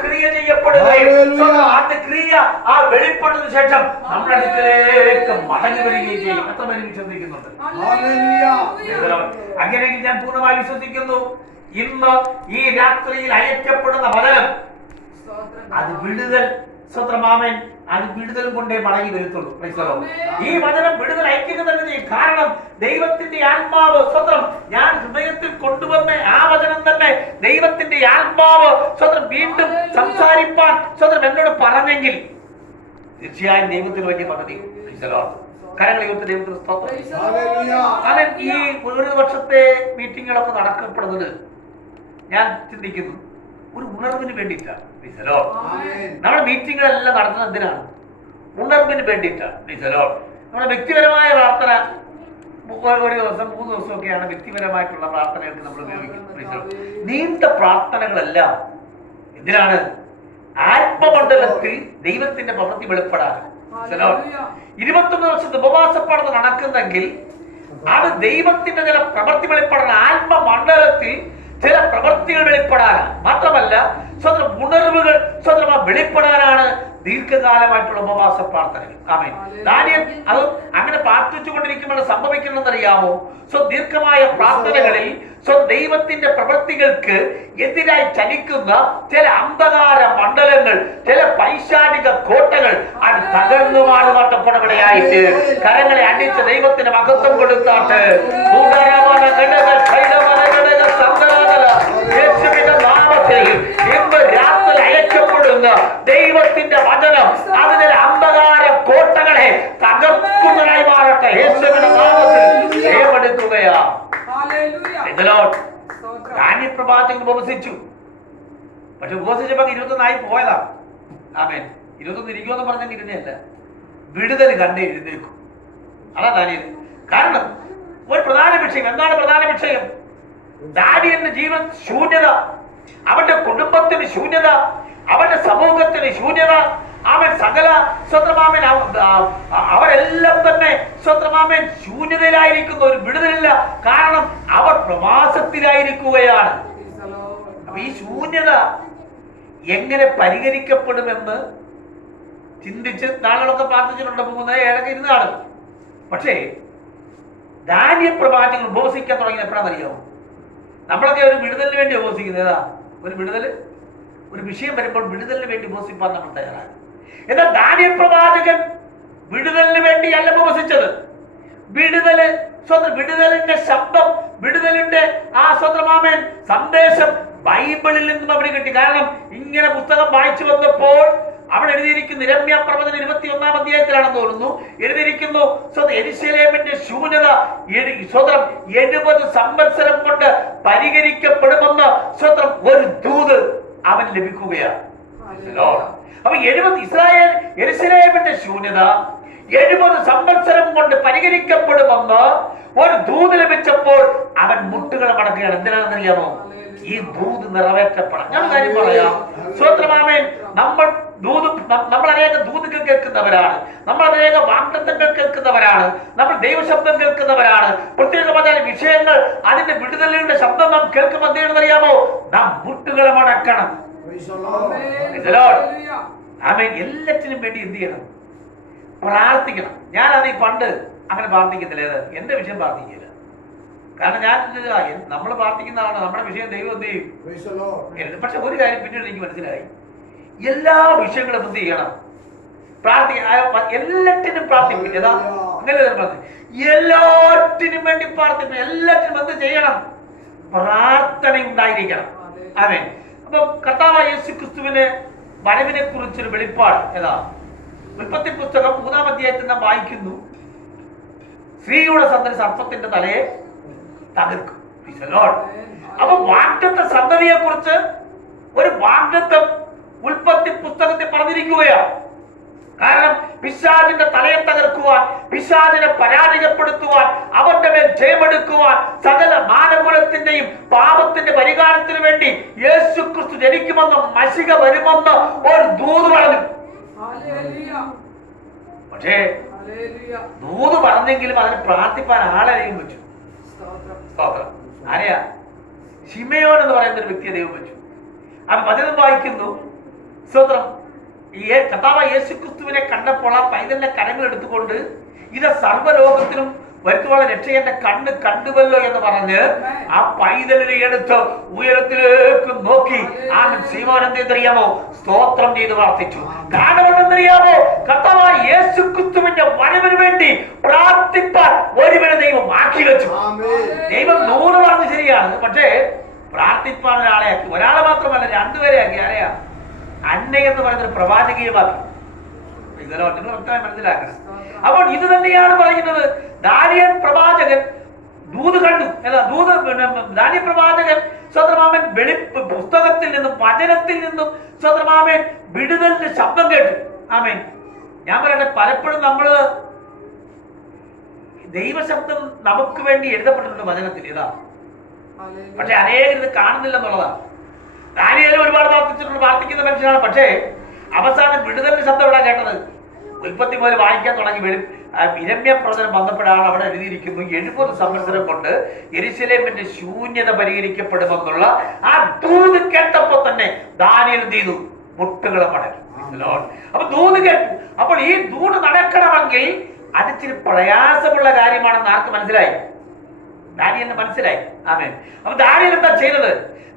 ക്രിയ ചെയ്യപ്പെടുകയും അത് ക്രിയ ആ വെളിപ്പെട്ടതിനു ശേഷം നമ്മുടെ അടുക്കലേക്ക് മടങ്ങി വരികയും ചെയ്യും. എത്ര പേര് വിശ്വസിക്കുന്നുണ്ട്? അങ്ങനെയെങ്കിൽ ഞാൻ പൂർണ്ണമായി വിശ്വസിക്കുന്നു, ഇന്ന് ഈ രാത്രിയിൽ അയക്കപ്പെടുന്ന വചനം അത് വിടുതൽ, സ്വത്രമാമൻ, അത് വിടുതലും കൊണ്ടേ മടങ്ങി വരുത്തുള്ളൂ. ഈ വചനം വിടുതൽ അയക്കുക തന്നെ ചെയ്യും. കാരണം ദൈവത്തിന്റെ ആത്മാവ് സ്വത്രം ഞാൻ ഹൃദയത്തിൽ കൊണ്ടുവന്ന ആ വചനം തന്നെ ദൈവത്തിന്റെ ആത്മാവ് സ്വത്രം വീണ്ടും സംസാരിപ്പാൻ സ്വത്രം എന്നോട് പറഞ്ഞെങ്കിൽ തീർച്ചയായും ദൈവത്തിന് വലിയ പദ്ധതി. കരങ്ങൾ ദൈവത്തിന് സ്തോത്രം. അവൻ ഈ ഒരു വർഷത്തെ മീറ്റിങ്ങുകളൊക്കെ നടക്കപ്പെടുന്നത് ഞാൻ ചിന്തിക്കുന്നു ഒരു ഉണർവിന് വേണ്ടിയിട്ടാണ്. നമ്മുടെ മീറ്റിങ്ങുകളെല്ലാം നടത്തുന്നത് എന്തിനാണ്? ഉണർവിന് വേണ്ടിയിട്ടാണ്. നമ്മുടെ വ്യക്തിപരമായ പ്രാർത്ഥന ഒരു ദിവസം 3 ദിവസമൊക്കെയാണ് വ്യക്തിപരമായിട്ടുള്ള പ്രാർത്ഥനകൾക്ക് നമ്മൾ ഉപയോഗിക്കുന്നത്. നീണ്ട പ്രാർത്ഥനകളെല്ലാം എന്തിനാണ്? ആത്മമണ്ഡലത്തിൽ ദൈവത്തിന്റെ പ്രവൃത്തി വെളിപ്പെടാൻ. 21 വർഷത്തെ ഉപവാസപ്പാടം നടക്കുന്നെങ്കിൽ അത് ദൈവത്തിന്റെ ചില പ്രവൃത്തി വെളിപ്പെടാൻ, ആത്മമണ്ഡലത്തിൽ ചില പ്രവൃത്തികൾ വെളിപ്പെടാനാണ്. മാത്രമല്ല സ്വന്തം ഉണർവുകൾ സ്വന്തം വെളിപ്പെടാനാണ് ദീർഘകാലമായിട്ടുള്ള ഉപവാസ പ്രാർത്ഥനകൾ. ആമേൻ. ദാനിയേൽ അത് അങ്ങനെ പ്രാർത്ഥിച്ചുകൊണ്ടിരിക്കുമ്പോൾ സംഭവിക്കുന്നതെന്നറിയാമോ? ദീർഘമായ പ്രാർത്ഥനകളിൽ ദൈവത്തിന്റെ പ്രവൃത്തികൾക്ക് എതിരായി ചലിക്കുന്ന ചില അന്ധകാര മണ്ഡലങ്ങൾ, ചില പൈശാചിക കോട്ടകൾ അത് തകർന്നു മാറുവാട്ടപ്പെടയായിട്ട് കരങ്ങളെ അടിച്ച് ദൈവത്തിന് മഹത്വം കൊടുത്താട്ട് യേശുവിന്റെ നാമത്തിൽ ഇന്ന് രാത്രി അയക്കപ്പെടുന്ന ദൈവത്തിന്റെ വചനം അതിലെ അന്ധകാര കോട്ടകളെ തകർക്കുന്നതായി മാറട്ടെ. യേശുവിന്റെ നാമത്തിൽ ജയമെടുക്കുകയാ. പ്രഭാതത്തിൽ ഉപവസിച്ചു. പക്ഷെ ഉപവസിച്ചപ്പോ 21 പോയതാ. ആമേൻ. 21 ഇരിക്കുമെന്ന് പറഞ്ഞെങ്കിൽ ഇരുന്നല്ല, വിടുതൽ കണ്ടേ എഴുന്നേക്കും. അതാ ദാനിയേൽ. കാരണം ഒരു പ്രധാന വിഷയം എന്താണ്? പ്രധാന വിഷയം ദാനിയേലിന്റെ ജീവൻ ശൂന്യത, അവന്റെ കുടുംബത്തിന് ശൂന്യത, അവന്റെ സമൂഹത്തിന് ശൂന്യത, അവൻ സകല സ്വത്രമാമൻ അവരെല്ലാം തന്നെ സ്വത്രമാമൻ ശൂന്യതയിലായിരിക്കുന്ന ഒരു വിടുതലില്ല. കാരണം അവർ പ്രവാസത്തിലായിരിക്കുകയാണ്. അപ്പൊ ഈ ശൂന്യത എങ്ങനെ പരിഹരിക്കപ്പെടുമെന്ന് ചിന്തിച്ച് നാളുകളൊക്കെ പ്രാർത്ഥിച്ചിട്ടുണ്ട്. 3 ഏഴൊക്കെ ഇരുന്നാണ്. പക്ഷേ ദാനിയേൽ പ്രവാചകൻ ഉപവസിക്കാൻ തുടങ്ങിയത് എപ്പോഴാണെന്നറിയാമോ? നമ്മളൊക്കെ ഒരു വിടുതലിന് വേണ്ടി ഉപവസിക്കുന്നത്. ഏതാ ഒരു വിടുതൽ? ഒരു വിഷയം വരുമ്പോൾ വിടുതലിന് വേണ്ടി ഉപവസിപ്പാൻ നമ്മൾ തയ്യാറാണ്. എന്നാൽ ദാനിയേൽ പ്രവാചകൻ വിടുതലിന് വേണ്ടിയല്ല ഉപവസിച്ചത്. വിടുതലിന്റെ ശബ്ദം, വിടുതലിന്റെ ആ സ്വത്രമാമൻ സന്ദേശം ബൈബിളിൽ നിന്നും അവിടെ കിട്ടി. കാരണം ഇങ്ങനെ പുസ്തകം വായിച്ചു വന്നപ്പോൾ അവിടെ എഴുതിയിരിക്കുന്നു, ഇരമ്യാ പ്രവചനം 21 അധ്യായത്തിലാണെന്ന് തോന്നുന്നു, എഴുതിയിരിക്കുന്നു യെരൂശലേമിന്റെ ശൂന്യത 70 സംവത്സരം കൊണ്ട് പരിഹരിക്കപ്പെടുമെന്ന് ഒരു ദൂത് അവൻ ലഭിക്കുകയാണ്. അപ്പൊ 70 യെരൂശലേമിന്റെ ശൂന്യത 70 സംവത്സരം കൊണ്ട് പരിഹരിക്കപ്പെടുമെന്ന് ഒരു ദൂത് ലഭിച്ചപ്പോൾ അവൻ മുട്ടുകൾ മടക്കുകയാണ്. എന്തിനാണെന്നറിയാമോ? ഈ ദൂത് നിറവേറ്റപ്പെടാം. ഞാൻ കാര്യം പറയാം. സ്വത്രമാമേൻ, നമ്മൾ അനേക ദൂതുകൾ കേൾക്കുന്നവരാണ്, നമ്മൾ അനേക വാഗ്ദത്തങ്ങൾ കേൾക്കുന്നവരാണ്, നമ്മൾ ദൈവശബ്ദം കേൾക്കുന്നവരാണ്. പ്രത്യേകമായ വിഷയങ്ങൾ, അതിന്റെ വിടുതലിന്റെ ശബ്ദം നാം കേൾക്കുമ്പോൾ എന്തെയ്യണമെന്നറിയാമോ? നാം മുട്ടുകളെ മടക്കണം. ആമേൻ. എല്ലാറ്റിനും വേണ്ടി എന്ത് ചെയ്യണം? പ്രാർത്ഥിക്കണം. ഞാനത് പണ്ട് അങ്ങനെ പ്രാർത്ഥിക്കുന്നില്ല. എന്റെ വിഷയം പ്രാർത്ഥിക്കില്ല. കാരണം നമ്മൾ പ്രാർത്ഥിക്കുന്നതാണ് നമ്മുടെ വിഷയം. ദൈവം എന്ത് ചെയ്യും? പക്ഷെ ഒരു കാര്യം പിന്നീട് എനിക്ക് മനസ്സിലായി, എല്ലാ വിഷയങ്ങളും എന്ത് ചെയ്യണം? പ്രാർത്ഥിക്കണം. എല്ലാറ്റിനും പ്രാർത്ഥിക്കും. ഏതാ അങ്ങനെ എല്ലാറ്റിനും വേണ്ടി പ്രാർത്ഥിക്കണം. എല്ലാറ്റിനും എന്ത് ചെയ്യണം? പ്രാർത്ഥന ഉണ്ടായിരിക്കണം. ആമേൻ. അപ്പൊ കർത്താവായ യേശു ക്രിസ്തുവിന് വരവിനെ കുറിച്ചൊരു വെളിപ്പാട് ഏതാ? ഉൽപ്പത്തി പുസ്തകം 3 അധ്യായത്തിൽ നാം വായിക്കുന്നു, സ്ത്രീയുടെ സന്തതി സർപ്പത്തിന്റെ തലയെ തകർക്കും. അപ്പൊ വാഗ്ദത്ത സന്തതിയെ കുറിച്ച് ഒരു വാഗ്ദത്തം ഉൽപ്പത്തി പുസ്തകത്തിൽ പറഞ്ഞിരിക്കുകയാണ്. കാരണം പിശാചിന്റെ തലയെ തകർക്കുവാൻ, പിശാചിനെ പരാജയപ്പെടുത്തുവാൻ, അവന്റെ മേൽ ജയമെടുക്കുവാൻ, സകല മാനവകുലത്തിന്റെയും പാപത്തിന്റെ പരിഹാരത്തിന് വേണ്ടി യേശു ക്രിസ്തു ജനിക്കുമെന്ന്, മശിക വരുമെന്ന് ഒരു ദൂത് പറഞ്ഞു. പക്ഷേ ദൂത് പറഞ്ഞെങ്കിലും അതിന് പ്രാർത്ഥിപ്പാൻ ആളെയും വെച്ചു. ആരെയാ? ശിമയോൻ എന്ന് പറയുന്ന ഒരു വ്യക്തിയെ ദൈവം വെച്ചു. അവൻ വചനം വായിക്കുന്നു. സ്തോത്രം. ഈ കർത്താവായ യേശുക്രിസ്തുവിനെ കണ്ടപ്പോൾ ആ പൈതലിന്റെ കരങ്ങൾ എടുത്തുകൊണ്ട് ഇത് സർവ്വലോകത്തിനും വരുത്തുവാനുള്ള രക്ഷ എന്റെ കണ്ണ് കണ്ടുവല്ലോ എന്ന് പറഞ്ഞ് ആ പൈതലിനെ എടുത്ത് ഉയരത്തിലേക്ക് നോക്കി ആമേൻ സീമോൻ എന്തെന്നറിയാമോ? സ്തോത്രം ചെയ്ത് പ്രാർത്ഥിച്ചു. കാരണം എന്തെന്നറിയാമോ? കർത്താവായ യേശുക്രിസ്തുവിന്റെ വരവിന് വേണ്ടി പ്രാർത്ഥിപ്പാൻ ഒരുവനെ ദൈവം ആക്കി വെച്ചു. ദൈവം 100 പറഞ്ഞ് ശരിയാണ്, പക്ഷേ പ്രാർത്ഥിപ്പാൻ ഒരാളെ ആക്കി. ഒരാളെ മാത്രമല്ല, 2 പേരെ ആക്കി. ആരെയാ? അന്ന എന്ന് പറയുന്നൊരു പ്രവാചകീയമാക്കി. നിങ്ങൾ വ്യക്തമായി മനസ്സിലാക്കണം. അപ്പോൾ ഇത് തന്നെയാണ് പറയുന്നത്. ദാനിയേൽ പ്രവാചകൻ ദൂത് കണ്ടു. ദാനിയേൽ പ്രവാചകൻ സ്വതന്ത്രമാമൻ പുസ്തകത്തിൽ നിന്നും വചനത്തിൽ നിന്നും സ്വതന്ത്രമാമൻ വിടുതലിന്റെ ശബ്ദം കേട്ടു. ആമേൻ. ഞാൻ പറയട്ടെ, പലപ്പോഴും നമ്മള് ദൈവശബ്ദം നമുക്ക് വേണ്ടി എഴുതപ്പെട്ടിട്ടുണ്ട് വചനത്തിൽ, ഇതാ. പക്ഷെ അനേകം ഇത് കാണുന്നില്ല എന്നുള്ളതാണ്. ദാനിയേൽ ഒരുപാട് പ്രാർത്ഥിക്കുന്ന മനുഷ്യനാണ്. പക്ഷേ അവസാനം വിടുതലിന്റെ ശബ്ദം എവിടെ കേട്ടത്? ഉൽപ്പത്തി മുതൽ വായിക്കാൻ തുടങ്ങി ഇരമ്യ പ്രവചനം വന്നപ്പോഴാണ് അവിടെ എഴുതിയിരിക്കുന്നു, 70 സംവത്സരം കൊണ്ട് യെരൂശലേമിന്റെ ശൂന്യത പരിഹരിക്കപ്പെടുമെന്നുള്ള ആ ദൂത് കേട്ടപ്പോ തന്നെ ദാനിയേൽ എന്ത് ചെയ്തു? മുട്ടുകളെ മടക്കി. അപ്പൊ ദൂത് കേട്ടു. അപ്പോൾ ഈ ദൂത് നടക്കണമെങ്കിൽ അതിച്ചിരി പ്രയാസമുള്ള കാര്യമാണെന്ന് ആർക്ക് മനസ്സിലായി? ദാനിയേലിന് മനസ്സിലായി. ആമേൻ. അപ്പൊ ദാനിയേൽ എന്താ ചെയ്തത്?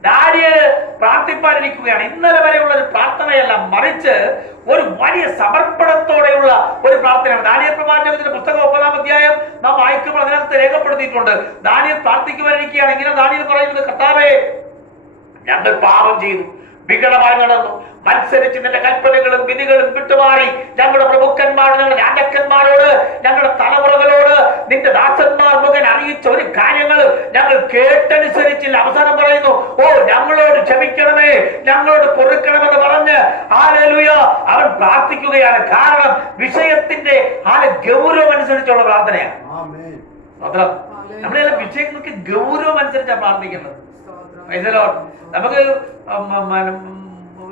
ദാനിയേൽ പ്രാർത്ഥിപ്പാനിരിക്കുകയാണ്. ഇന്നലെ വരെയുള്ള ഒരു പ്രാർത്ഥനയല്ല, മറിച്ച് ഒരു വലിയ സമർപ്പണത്തോടെയുള്ള ഒരു പ്രാർത്ഥനയാണ്. ദാനിയേൽ പ്രവാചകന്റെ പുസ്തകം 9-ാം അധ്യായം നാം വായിക്കുമ്പോൾ അതിനകത്ത് രേഖപ്പെടുത്തിയിട്ടുണ്ട്. ദാനിയേൽ പ്രാർത്ഥിക്കുവാനിരിക്കുകയാണ്. ഇങ്ങനെ ദാനിയേൽ പറയുന്നത്, കർത്താവേ, ഞങ്ങൾ പാപം ചെയ്തു, വികടമായി നടന്നു, മത്സരിച്ച് നിന്റെ കൽപ്പനകളും വിധികളും വിട്ടുമാറി ഞങ്ങളുടെ പ്രഭുക്കന്മാരോട്, ഞങ്ങളുടെ രാജാക്കന്മാരോട്, ഞങ്ങളുടെ തലമുറകളോട് നിന്റെ ദാസന്മാർ മുഖേന അറിയിച്ച ഒരു കാര്യങ്ങളും ഞങ്ങൾ കേട്ടനുസരിച്ചില്ല. അവസാനം പറയുന്നു, ഓ ഞങ്ങളോട് ക്ഷമിക്കണമേ, ഞങ്ങളോട് പൊറുക്കണമെന്ന് പറഞ്ഞ് ഹല്ലേലൂയ അവൻ പ്രാർത്ഥിക്കുകയാണ്. കാരണം വിഷയത്തിന്റെ ഗൗരവം അനുസരിച്ചുള്ള പ്രാർത്ഥനയാണ്. നമ്മളെല്ലാം വിഷയങ്ങൾക്ക് ഗൗരവം അനുസരിച്ചാണ് പ്രാർത്ഥിക്കുന്നത്. നമുക്ക്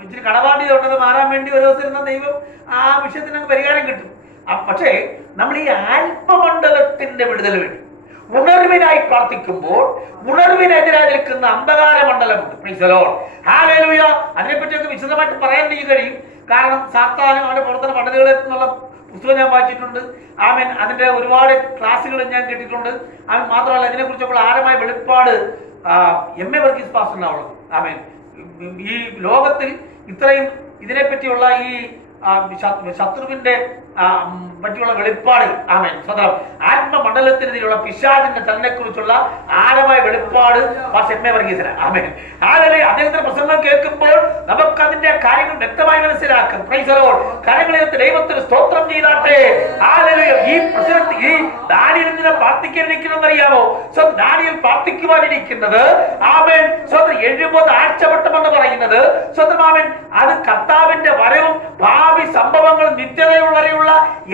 ഇച്ചിരി കടബാധ്യത ഉണ്ടെന്ന് മാറാൻ വേണ്ടി ഒരു ദിവസം ഇരുന്ന ദൈവം ആ വിഷയത്തിന് പരിഹാരം കിട്ടും. പക്ഷേ നമ്മൾ ഈ ആത്മമണ്ഡലത്തിന്റെ വിടുതൽ വേണ്ടി ഉണർവിനായി പ്രാർത്ഥിക്കുമ്പോൾ ഉണർവിനെതിരായി നിൽക്കുന്ന അന്ധകാര മണ്ഡലമുണ്ട്. ഹല്ലേലൂയ. അതിനെപ്പറ്റിയൊക്കെ വിശദമായിട്ട് പറയാൻ എനിക്ക് കഴിയും. കാരണം സാത്താനും അവന്റെ പ്രവർത്തന പദ്ധതികളെ എന്നുള്ള പുസ്തകം ഞാൻ വായിച്ചിട്ടുണ്ട്. ആമേൻ. അതിന്റെ ഒരുപാട് ക്ലാസ്സുകൾ ഞാൻ കേട്ടിട്ടുണ്ട്. ആമേൻ. മാത്രമല്ല ഇതിനെക്കുറിച്ചുള്ള ആഴമായ വെളിപ്പാട് MA വർഗീസ് പാസ്റ്ററിനാണുള്ളത്. ആമേൻ. ഈ ലോകത്തിൽ ഇത്രയും ഇതിനെപ്പറ്റിയുള്ള ഈ ശത്രുവിന്റെ പറ്റിയുള്ള വെളിപ്പാട്, ആമേൻ, സ്വതന്ത്രം ആത്മമണ്ഡലത്തിനെതിരെയുള്ള പിശാചിന്റെ ചലനെക്കുറിച്ചുള്ള ആഴമായ വെളിപ്പാട് MA വർഗീസിന്. ആമേൻ. അദ്ദേഹത്തിന്റെ പ്രസംഗം കേൾക്കുമ്പോൾ നമുക്ക് അതിന്റെ കാര്യങ്ങൾ വ്യക്തമായി മനസ്സിലാക്കും. Price the Lord. കരങ്ങളെടുത്ത് ദൈവത്തിന് സ്തോത്രം ചെയ്താട്ടെ. ഈ പ്രശ്നത്തിൽ ഈ ദാനിയേൽ എന്തിനാ പ്രാർത്ഥിക്കാനിരിക്കണമെന്നറിയാമോ? ദാനിയേൽ പ്രാർത്ഥിക്കുവാനിരിക്കുന്നത് ആമേൻ 70 ആഴ്ചവട്ടമെന്ന് പറയുന്നത് ആമേൻ അത് കർത്താവിന്റെ വരവും ഭാവി സംഭവങ്ങളും നിത്യതയുള്ളവരെയുള്ള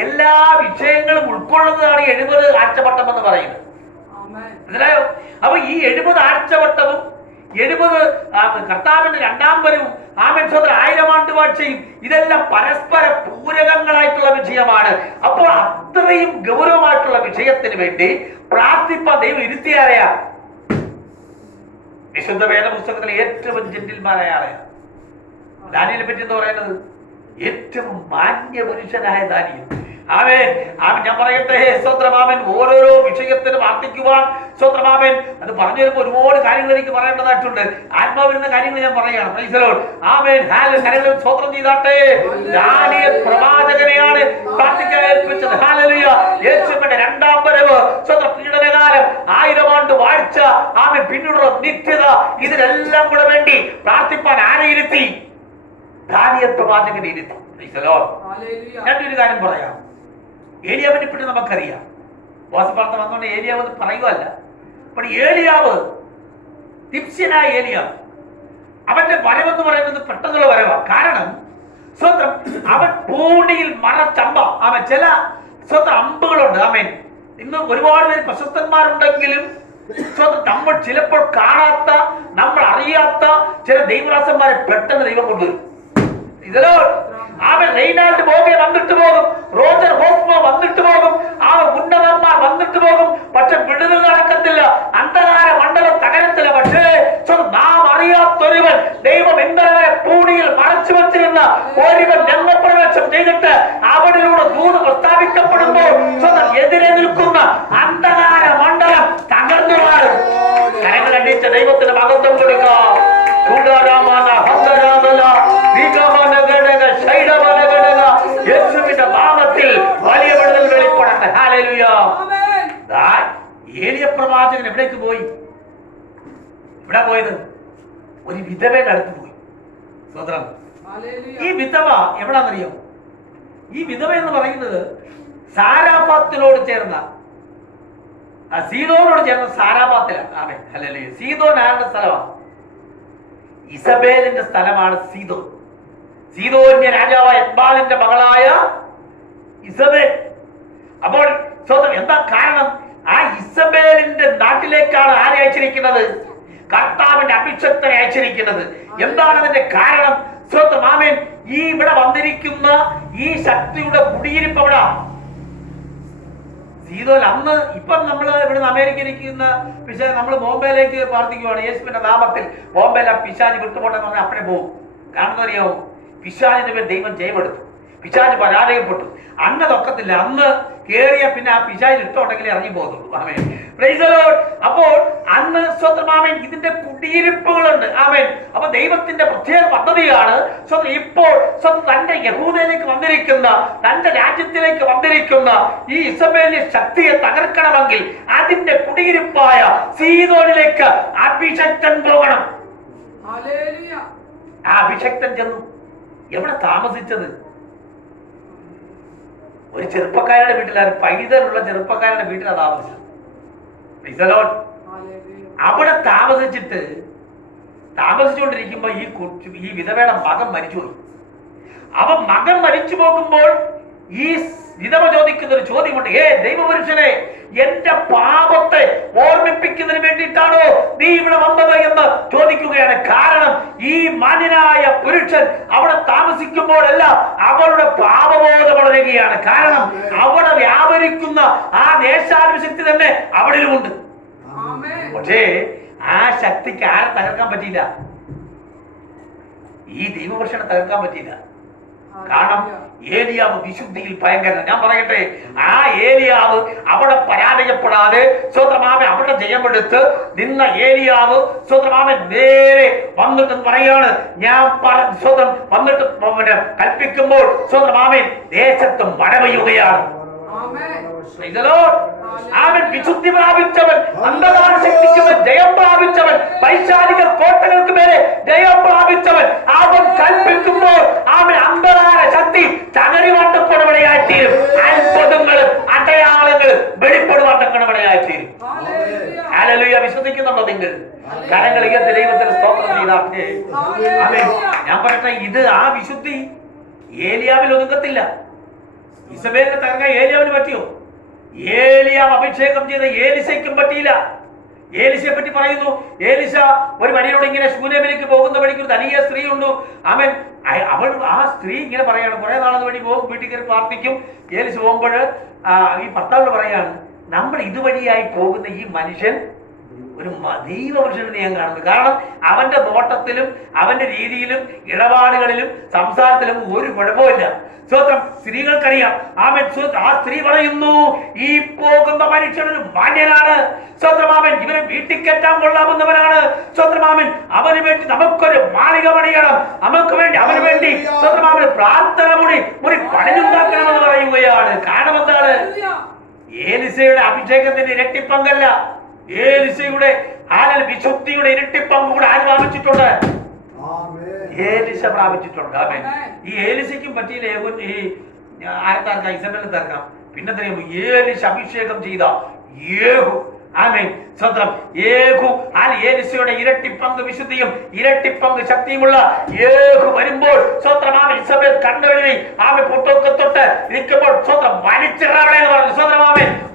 എല്ലാ വിഷയങ്ങളും ഉൾക്കൊള്ളുന്നതാണ് 70 ആഴ്ചവട്ടം എന്ന് പറയുന്നത്. മനസ്സിലായോ? അപ്പൊ ഈ 70 ആഴ്ചവട്ടവും 70 കർത്താവിന്റെ 2ാം വരവും ആമേൻ 1000 ആണ്ട് വാഴ്ചയും ഇതെല്ലാം പരസ്പര പൂരകങ്ങളായിട്ടുള്ള വിഷയമാണ്. അപ്പോൾ അത്രയും ഗൗരവമായിട്ടുള്ള വിഷയത്തിന് വേണ്ടി പ്രാർത്ഥിപ്പാൻ ദൈവം ഇരുത്തിയാരെയാ? വിശുദ്ധ വേദപുസ്തകത്തിലെ ഏറ്റവും ജെന്റിൽമാനായ ആളെയാണ്. ദാനിയേലിനെ പറ്റി എന്താ പറയുന്നത്? ഏറ്റവും മാന്യ പുരുഷനായ ദാനിയേൽ. ഞാൻ പറയട്ടെ, സ്വത്രമാമൻ ഓരോരോ വിഷയത്തിന് പ്രാർത്ഥിക്കുവാൻ സ്വത്രമാമൻ അത് പറഞ്ഞു വരുമ്പോൾ ഒരുപാട് കാര്യങ്ങൾ എനിക്ക് പറയേണ്ടതായിട്ടുണ്ട്. ആത്മാവിരുന്ന കാര്യങ്ങൾ ഞാൻ പറയുകയാണ്. Price the Lord. Amen. Hallelujah. സ്വത്രം ചെയ്താട്ടെ. ദാനിയേൽ പ്രവാചകനെയാണ് പ്രാർത്ഥിക്കാൻ ഏൽപ്പിച്ചത്. ഹല്ലേലൂയ. യേശുവിന്റെ 2ാം വരവ്, സ്വത്ര പീഡനകാലം, 1000 ആണ്ട് വാഴ്ച, ആമേൻ, പിന്നീടുള്ള നിത്യത, ഇതിനെല്ലാം കൂടെ വേണ്ടി പ്രാർത്ഥിപ്പാൻ ആരെ ഇരുത്തി? ദാനിയേൽ പ്രവാചകനെ ഇരുത്തി. Price the Lord. ഞാനൊരു കാര്യം പറയാം. ഏലിയാവിനെ പറ്റി നമുക്കറിയാം. വാസപ്പാർത്ത വന്നുകൊണ്ട് ഏലിയാവ് എന്ന് പറയുകയല്ല. അപ്പോൾ ഏലിയാവ്, തിപ്സ്യനായ ഏലിയാവ്, അവന്റെ വരവെന്ന് പറയുന്നത് പെട്ടെന്നുള്ള വരവാണ്. കാരണം സ്വന്തം അവൻ പൂണിയിൽ മറച്ചമ്പ, അവൻ ചില സ്വന്തം അമ്പുകളുണ്ട്. ആമേൻ. ഇന്ന് ഒരുപാട് പേര് പ്രശസ്തന്മാരുണ്ടെങ്കിലും നമ്മൾ ചിലപ്പോൾ കാണാത്ത, നമ്മൾ അറിയാത്ത ചില ദൈവദാസന്മാരെ പെട്ടെന്ന് ദൈവം കൊണ്ടുവരും. ഇതിലോ ആമേൻ. റെയ്നാൾഡ് ബോബെ വന്നിട്ട് പോകും, റോജർ ഹോഫ്മ വന്നിട്ട് പോകും. ഉന്നതന്മാർ വന്നിട്ട് പോകും, പക്ഷെ വിടുതൽ നടക്കത്തില്ല. അന്ധകാര മണ്ഡലം തകരത്തില്ല. പക്ഷേ നാം അറിയാത്തൊരുവൻ, ദൈവം ഇന്നലെ പൂണിയിൽ മറച്ചു വച്ചിരുന്ന ഒരുവൻ രംഗപ്രവേശം ചെയ്തിട്ട് അവിടിലൂടെ ദൂത് പ്രസ്താവിക്കപ്പെടുമ്പോൾ എതിരെ നിൽക്കുന്ന അന്ധകാര മണ്ഡലം തകർന്നു മാറും. കരങ്ങളടിച്ച ദൈവത്തിന് മഹത്വം കൊടുക്കാം. യേശുവിന്റെ നാമത്തിൽ വലിയ വിടുതൽ വെളിപ്പെടട്ടെ. ഹല്ലേലൂയ. ഏലിയ പ്രവാചകൻ എവിടേക്ക് പോയി? ഇവിടെ പോയത് ഒരു വിധവയുടെ അടുത്ത് പോയി. സ്വതന്ത്രം. ഈ വിധവ എവിടാന്നറിയോ? ഈ വിധവ എന്ന് പറയുന്നത് സാരാഫാത്തിനോട് ചേർന്ന, സീദോനോട് ചേർന്ന സാരാഫാത്തിലാണ്. ആമേൻ. ഹല്ലേലൂയ. സീദോൻ ആരുടെ സ്ഥലമാണ്? ഇസബേലിന്റെ സ്ഥലമാണ് സീദോൻ. സീദോന്യ രാജാവായ എബ്ബാലിന്റെ മകളായ ഇസബേൽ. അപ്പോൾ സ്വന്തം എന്താ കാരണം? ആ ഇസബേലിന്റെ നാട്ടിലേക്കാണ് ആരെ അയച്ചിരിക്കുന്നത്? കർത്താവിന്റെ അഭിഷക്തനെ അയച്ചിരിക്കുന്നത്. എന്താണ് അതിന്റെ കാരണം? സ്വന്തം ആമേൻ. ഈ ഇവിടെ വന്നിരിക്കുന്ന ഈ ശക്തിയുടെ കുടിയിരിപ്പ് എവിടാ? സീദോൻ. അന്ന് ഇപ്പം നമ്മൾ ഇവിടുന്ന് അമേരിക്കയിലിരിക്കുന്ന പിശാച് നമ്മൾ ബോംബെയിലേക്ക് പ്രാർത്ഥിക്കുവാണ് യേശുവിന്റെ നാമത്തിൽ. ബോംബെയിലെ പിശാച് വിട്ടുപോട്ടെ എന്ന് പറഞ്ഞാൽ അപ്പഴേ പോകും. കാരണം അറിയാമോ? പിശാചിന്റെ പേര് ദൈവം ജയമെടുത്തു. പിശാച് പരാജയപ്പെട്ടു. അന്ന് തൊക്കത്തില്ല. അന്ന് കേറിയ പിന്നെ ആ പിശാചിന് ഇഷ്ടമുണ്ടെങ്കിൽ ഇറങ്ങി പോകുന്നുള്ളൂ. ആമേൻ. Praise the lord. അപ്പോൾ അന്ന് സ്വന്തം ആമേൻ ഇതിന്റെ കുടിയിരിപ്പുകളുണ്ട്. ആമേൻ. അപ്പൊ ദൈവത്തിന്റെ പ്രത്യേക പദ്ധതിയാണ് സ്വന്തം ഇപ്പോൾ സ്വന്തം തന്റെ യഹൂദയിലേക്ക് വന്നിരിക്കുന്ന, തന്റെ രാജ്യത്തിലേക്ക് വന്നിരിക്കുന്ന ഈ ഇസബേലിന്റെ ശക്തിയെ തകർക്കണമെങ്കിൽ അതിന്റെ കുടിയിരിപ്പായ സീദോനിലേക്ക് അഭിഷക്തൻ പോകണം. ആ അഭിഷക്തൻ ചെന്നു. എവിടെ താമസിച്ചത്? ഒരു ചെറുപ്പക്കാരുടെ വീട്ടിലാണ്, പൈതലുള്ള ചെറുപ്പക്കാരുടെ വീട്ടിലാണ് താമസിച്ചത്. അവിടെ താമസിച്ചുകൊണ്ടിരിക്കുമ്പോ ഈ വിധവയുടെ മകൻ മരിച്ചുപോയി. അവൻ മകൻ മരിച്ചു പോകുമ്പോൾ ഈ വിധവ ചോദിക്കുന്ന ഒരു ചോദ്യമുണ്ട്. ദൈവപുരുഷനെ, എന്റെ പാപത്തെ ഓർമ്മിപ്പിക്കുന്നതിന് വേണ്ടിയിട്ടാണോ നീ ഇവിടെ വന്നത് എന്ന് ചോദിക്കുകയാണ്. കാരണം ഈ മാന്യനായ പുരുഷൻ അവിടെ താമസിക്കുമ്പോഴെല്ലാം അവരുടെ പാപബോധം വളരുകയാണ്. കാരണം അവിടെ വ്യാപരിക്കുന്ന ആ ദേശാഭിഷക്തി തന്നെ അവിടെയുമുണ്ട്. പക്ഷേ ആ ശക്തിക്ക് ആരെ തകർക്കാൻ പറ്റിയില്ല? ഈ ദൈവപുരുഷനെ തകർക്കാൻ പറ്റിയില്ല. കാരണം ഏലിയാവ് വിശുദ്ധിയിൽ ഭയങ്കരൻ. ഞാൻ പറയട്ടെ, ആ ഏലിയാവ് അവിടെ പരാജയപ്പെടാതെ സ്വതമാമൻ അവിടെ ജയമെടുത്ത് നിന്ന ഏലിയാവ് സ്വതമാമൻ നേരെ വന്നിട്ട് പറയാണ്, ഞാൻ സ്വതം വന്നിട്ട് കൽപ്പിക്കുമ്പോൾ സ്വതമാമൻ ദേശത്ത് മഴ പെയ്യുകയാണ്. അവൻ വിശുദ്ധി പ്രാപിച്ചവൻ, അന്ധകാര ശക്തിക്ക് ജയം പ്രാപിച്ചവൻ, വൈശാലിക കോട്ടകൾക്ക് മേലെ ജയം പ്രാപിച്ചവൻ. അവൻ കൽപ്പിക്കുമ്പോൾ അവൻ അന്ധകാര ശക്തി ചകരിവാട്ടക്കൊടവിടയായിത്തീരും. അത്ഭുതങ്ങളും അടയാളങ്ങളും വെളിപ്പെടുവാട്ടക്കൊടവിടയായിത്തീരും. ഹല്ലേലൂയ. വിശ്വസിക്കുന്നുണ്ടോ നിങ്ങൾ? കരങ്ങളിക ദൈവത്തിന് സ്തോത്രം ചെയ്താട്ടെ. ഞാൻ പറയട്ടെ, ഇത് ആ വിശുദ്ധി ഏലിയാവിൽ ഒതുങ്ങത്തില്ല. ഇസബേലിനെ തകർക്കാൻ ഏലിയാവിന് പറ്റിയോ? ഏലിയാവ് അഭിഷേകം ചെയ്ത ഏലിശയ്ക്കും പറ്റിയില്ല. ഏലിശയെ പറ്റി പറയുന്നു, ഏലിശ ഒരു വഴിയോട് ഇങ്ങനെ ശൂനേമിലേക്ക് പോകുന്ന വഴിക്ക് ഒരു ധനിക സ്ത്രീ ഉണ്ട്. അവൾ ആ സ്ത്രീ ഇങ്ങനെ പറയാണ്, കുറെ നാളത് വഴി പോകും, വീട്ടിൽ കയറി പ്രാർത്ഥിക്കും. ഏലിശ പോകുമ്പോൾ ഈ ഭർത്താവിനോട് പറയാണ്, നമ്മൾ ഇതുവഴിയായി പോകുന്ന ഈ മനുഷ്യൻ ഒരു ദൈവപുരുഷനെ ഞാൻ കാണുന്നത്. കാരണം അവന്റെ നോട്ടത്തിലും അവന്റെ രീതിയിലും ഇടപാടുകളിലും സംസാരത്തിലും ഒരു കുഴപ്പമില്ല. സ്വത്രം സ്ത്രീകൾക്കറിയാം. ആ സ്ത്രീ പറയുന്നു, ഈ പോകുന്ന മനുഷ്യനൊരു മാന്യനാണ്. സ്വത്രമാമൻ ഇവരെ വീട്ടിൽ കയറ്റാൻ കൊള്ളാവുന്നവനാണ്. സ്വത്രമാമൻ അവന് വേണ്ടി നമുക്കൊരു മാളിക പണിയണം, നമുക്ക് വേണ്ടി അവന് വേണ്ടി സ്വത്രമാമൻ പ്രാർത്ഥന മുറി പണിഞ്ഞുണ്ടാക്കണമെന്ന് പറയുകയാണ്. കാരണം എന്താണ്? ഏലിസയുടെ അഭിഷേകത്തിന്റെ ഇരട്ടിപ്പങ്കല്ല, ഏലിസയുടെ വിശുദ്ധിയുടെ ഇരട്ടിപ്പങ്ക് കൂടെ ആര് പ്രാപിച്ചിട്ടുണ്ട്? ഏലിശ പ്രാപിച്ചിട്ടുണ്ട്. ആമേൻ. ഈ ഏലിശയ്ക്കും പറ്റിയില്ല ഈ ആരത്താർക്കാം? ഇസബേലിനെ തർക്കാം. പിന്നെ தெரியும் ഏലിശ അഭിഷേകം ചെയ്ത യേഹു. ആമേൻ. സ്വന്തം യേഹു ഏലിശയുടെ ഇരട്ടിപ്പങ്ക് വിശുദ്ധിയും ഇരട്ടിപ്പങ്ക് ശക്തിയുമുള്ള യേഹു വരുമ്പോൾ സ്വന്തം ഇസബേൽ കണ്ണെഴുതി പൊട്ടൊക്കെ തൊട്ട് ഇരിക്കുമ്പോൾ സ്വന്തം വലിച്ചിറവളെ പറഞ്ഞു. സ്വന്തം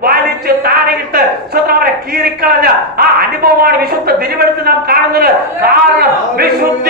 വലിച്ച് താഴെയിട്ട് സ്വന്തം കീറിക്കളഞ്ഞ ആ അനുഭവമാണ് വിശുദ്ധ തിരുവെടുത്ത് നാം കാണുന്നത്. കാരണം വിശുദ്ധി